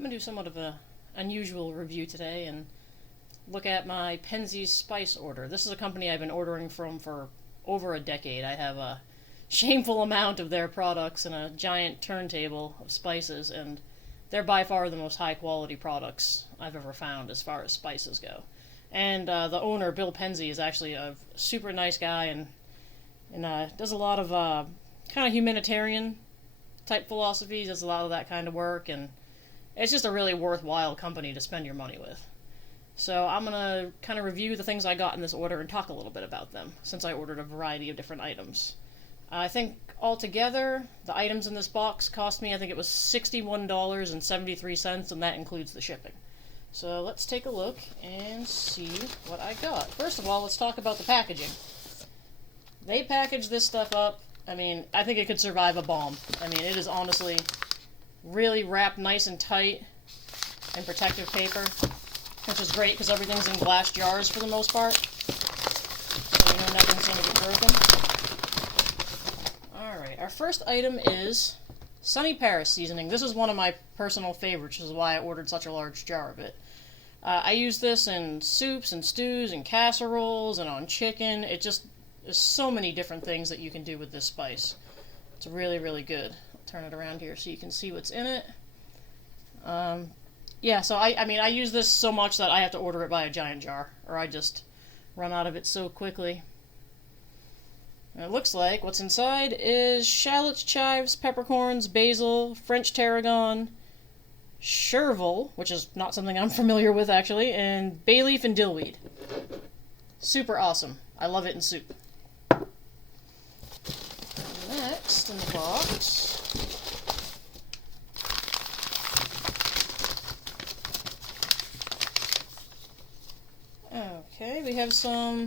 I'm going to do somewhat of a unusual review today and look at my Penzeys Spice order. This is a company I've been ordering from for over a decade. I have a shameful amount of their products and a giant turntable of spices, and they're by far the most high quality products I've ever found as far as spices go. And the owner, Bill Penzy, is actually a super nice guy and does a lot of kind of humanitarian type philosophies, does a lot of that kind of work, and it's just a really worthwhile company to spend your money with. So I'm going to kind of review the things I got in this order and talk a little bit about them, since I ordered a variety of different items. I think altogether, the items in this box cost me, I think it was $61.73, and that includes the shipping. So let's take a look and see what I got. First of all, let's talk about the packaging. They packaged this stuff up. I mean, I think it could survive a bomb. I mean, it is honestly really wrapped nice and tight in protective paper, which is great because everything's in glass jars for the most part, so you know nothing's going to get broken. Alright, our first item is Sunny Paris seasoning. This is one of my personal favorites, which is why I ordered such a large jar of it. I use this in soups and stews and casseroles and on chicken. There's so many different things that you can do with this spice. It's really, really good. I'll turn it around here so you can see what's in it. Yeah, so I mean, I use this so much that I have to order it by a giant jar, or I just run out of it so quickly. And it looks like what's inside is shallots, chives, peppercorns, basil, French tarragon, chervil, which is not something I'm familiar with actually, and bay leaf and dillweed. Super awesome. I love it in soup. Next in the box, okay, we have some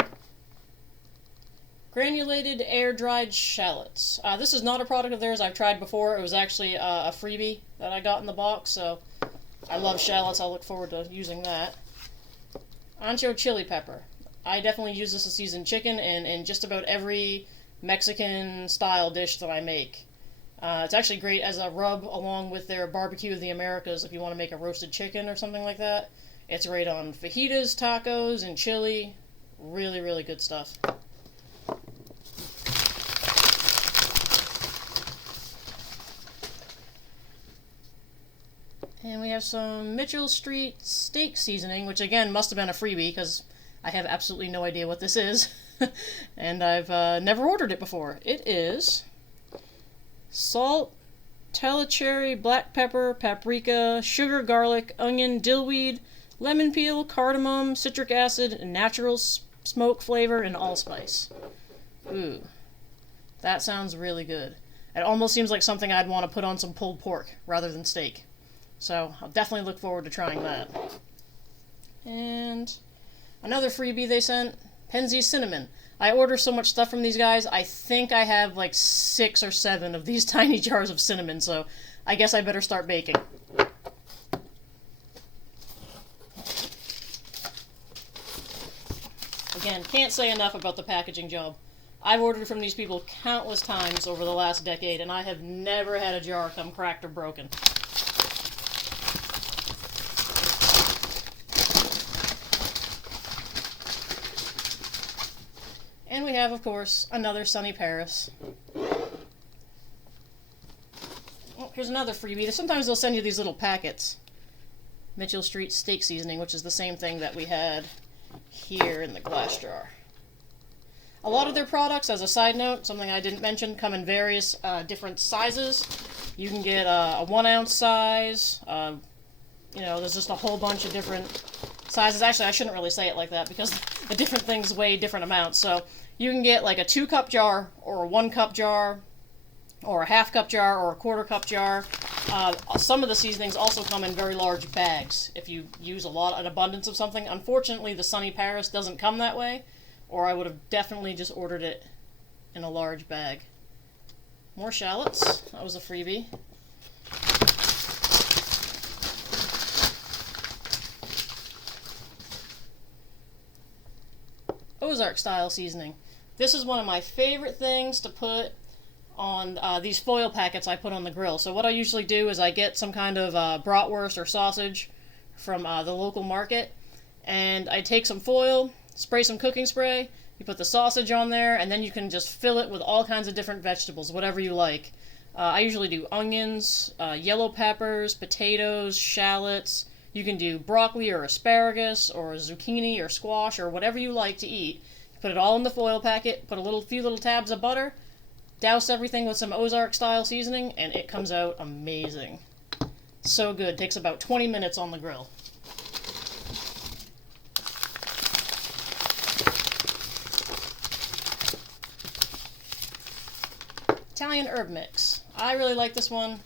granulated air-dried shallots. This is not a product of theirs I've tried before. It was actually a freebie that I got in the box, so I love shallots. I look forward to using that. Ancho chili pepper. I definitely use this to season chicken and in just about every Mexican-style dish that I make. It's actually great as a rub along with their barbecue of the Americas if you want to make a roasted chicken or something like that. It's great on fajitas, tacos, and chili. Really, really good stuff. And we have some Mitchell Street steak seasoning, which again must have been a freebie because I have absolutely no idea what this is. And I've never ordered it before. It is salt, telecherry, black pepper, paprika, sugar, garlic, onion, dillweed, lemon peel, cardamom, citric acid, natural smoke flavor, and allspice. Ooh, that sounds really good. It almost seems like something I'd want to put on some pulled pork rather than steak. So I'll definitely look forward to trying that. And another freebie they sent, Penzeys Cinnamon. I order so much stuff from these guys, I think I have like 6 or 7 of these tiny jars of cinnamon, so I guess I better start baking. Again, can't say enough about the packaging job. I've ordered from these people countless times over the last decade, and I have never had a jar come cracked or broken. And we have, of course, another Sunny Paris. Oh, here's another freebie. Sometimes they'll send you these little packets. Mitchell Street steak seasoning, which is the same thing that we had here in the glass jar. A lot of their products, as a side note, something I didn't mention, come in various different sizes. You can get a 1 ounce size. There's just a whole bunch of different sizes. Actually, I shouldn't really say it like that because the different things weigh different amounts. So you can get like a 2 cup jar, or a 1 cup jar, or a half cup jar, or a quarter cup jar. Some of the seasonings also come in very large bags if you use an abundance of something. Unfortunately, the Sunny Paris doesn't come that way, or I would have definitely just ordered it in a large bag. More shallots. That was a freebie. Ozark style seasoning. This is one of my favorite things to put on these foil packets I put on the grill. So what I usually do is I get some kind of bratwurst or sausage from the local market, and I take some foil, spray some cooking spray, you put the sausage on there, and then you can just fill it with all kinds of different vegetables, whatever you like. I usually do onions, yellow peppers, potatoes, shallots. You can do broccoli or asparagus or zucchini or squash or whatever you like to eat. Put it all in the foil packet, put a few little tabs of butter, douse everything with some Ozark style seasoning, and it comes out amazing. So good. Takes about 20 minutes on the grill. Italian herb mix. I really like this one.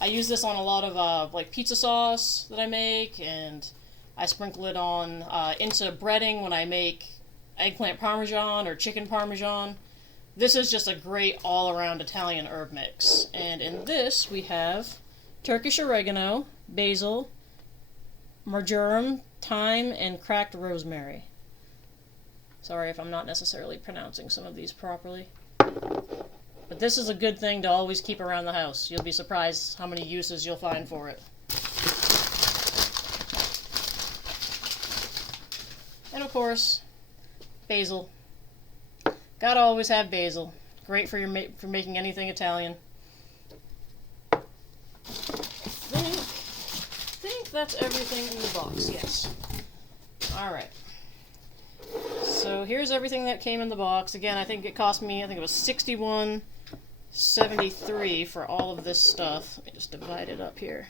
I use this on a lot of like pizza sauce that I make, and I sprinkle it on into breading when I make eggplant parmesan or chicken parmesan. This is just a great all-around Italian herb mix. And in this we have Turkish oregano, basil, marjoram, thyme, and cracked rosemary. Sorry if I'm not necessarily pronouncing some of these properly. But this is a good thing to always keep around the house. You'll be surprised how many uses you'll find for it. And of course, basil. Gotta always have basil. Great for for making anything Italian. I think that's everything in the box. Yes. All right. So here's everything that came in the box. Again, I think it cost me, it was $61.73 for all of this stuff. Let me just divide it up here.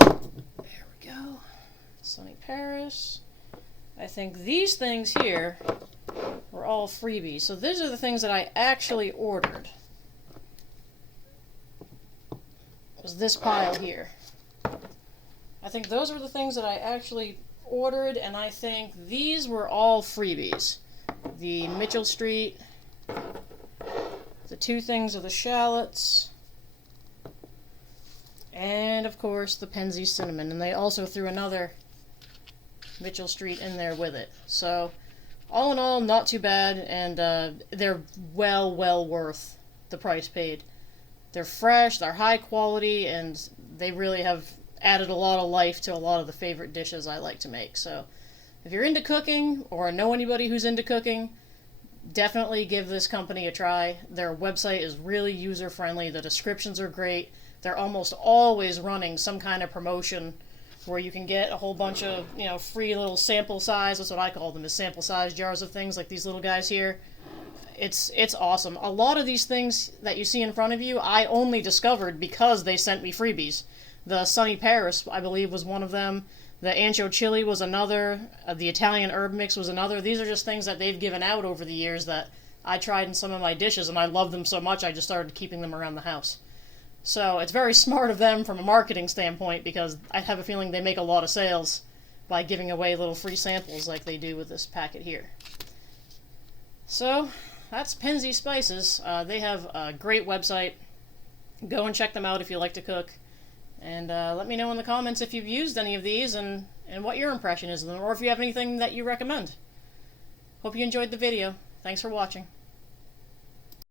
There we go. Sunny Paris. I think these things here were all freebies. So these are the things that I actually ordered. It was this pile here. I think those were the things that I actually ordered, and I think these were all freebies. The Mitchell Street, the two things of the shallots, and of course the Penzeys cinnamon, and they also threw another Mitchell Street in there with it. So all in all, not too bad, and they're well worth the price paid. They're fresh, they're high quality, and they really have added a lot of life to a lot of the favorite dishes I like to make. So if you're into cooking or know anybody who's into cooking, definitely give this company a try. Their website is really user friendly. The descriptions are great. They're almost always running some kind of promotion where you can get a whole bunch of, free little sample size, that's what I call them, is sample size jars of things like these little guys here. It's awesome. A lot of these things that you see in front of you, I only discovered because they sent me freebies. The Sunny Paris, I believe, was one of them. The Ancho chili was another. The Italian herb mix was another. These are just things that they've given out over the years that I tried in some of my dishes, and I love them so much I just started keeping them around the house. So it's very smart of them from a marketing standpoint, because I have a feeling they make a lot of sales by giving away little free samples like they do with this packet here. So that's Penzeys Spices. They have a great website. Go and check them out if you like to cook. And let me know in the comments if you've used any of these and what your impression is of them, or if you have anything that you recommend. Hope you enjoyed the video. Thanks for watching.